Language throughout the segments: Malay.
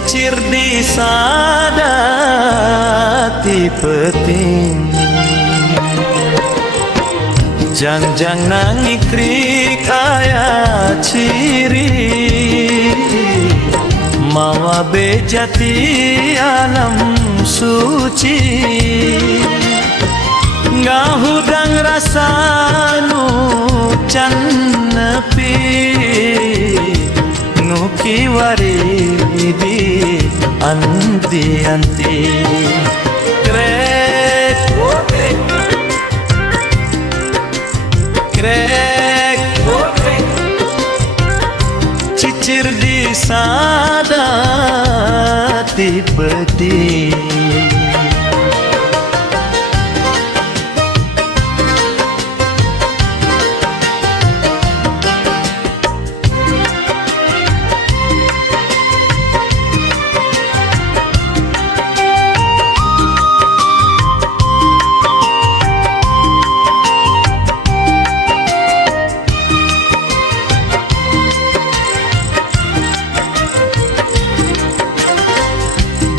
cicir di sadati peting Jang-jang nangikrik aya ciri Mawa bejati alam suci Ngahudang rasa nu can nepi Nuki waridi anti-anti Krek Krek Cicir di sadati pedih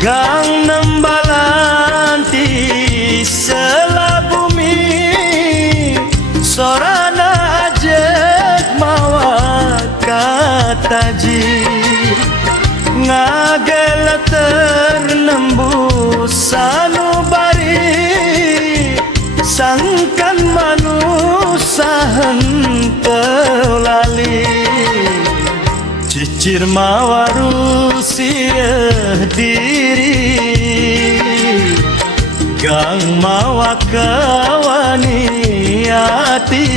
Gang nembalanti selabumi Sorana ajek mawa kataji Ngagel ternembus sanubari Sangkan manusia henteu lali Cicir mawarusia diri Gang mawa kawani hati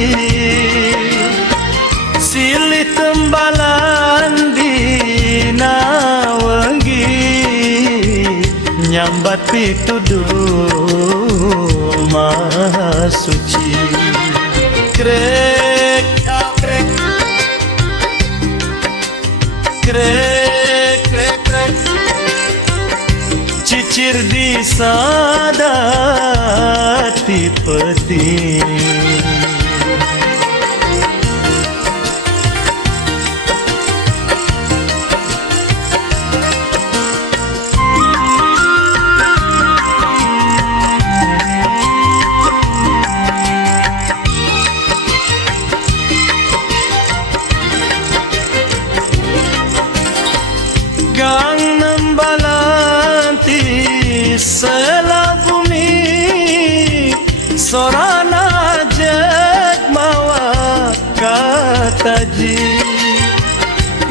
Silih tembalan dina wengi Nyambat pituduh maha suci Krek krek Krek krek krek Cicir di sadati pedih Gang nembalanti selabumi Sorana jek mawa kataji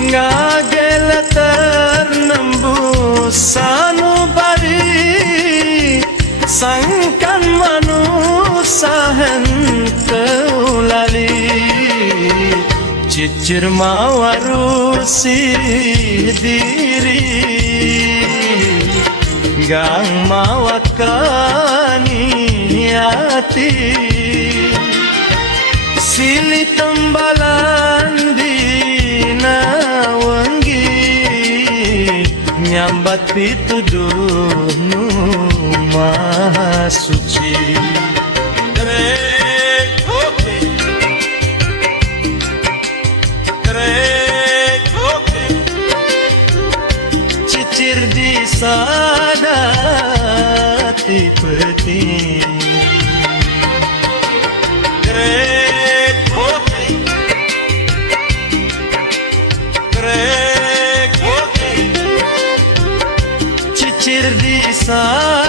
Ngagel ternembus sanubari Sangkan manusia henteu lali Cicir mawarusi diri Gang mawakani hati Silih tembalan dina wengi Nyambat pituduh nu maha suci Cicir di sadati pedih Krek krek Cicir di sadati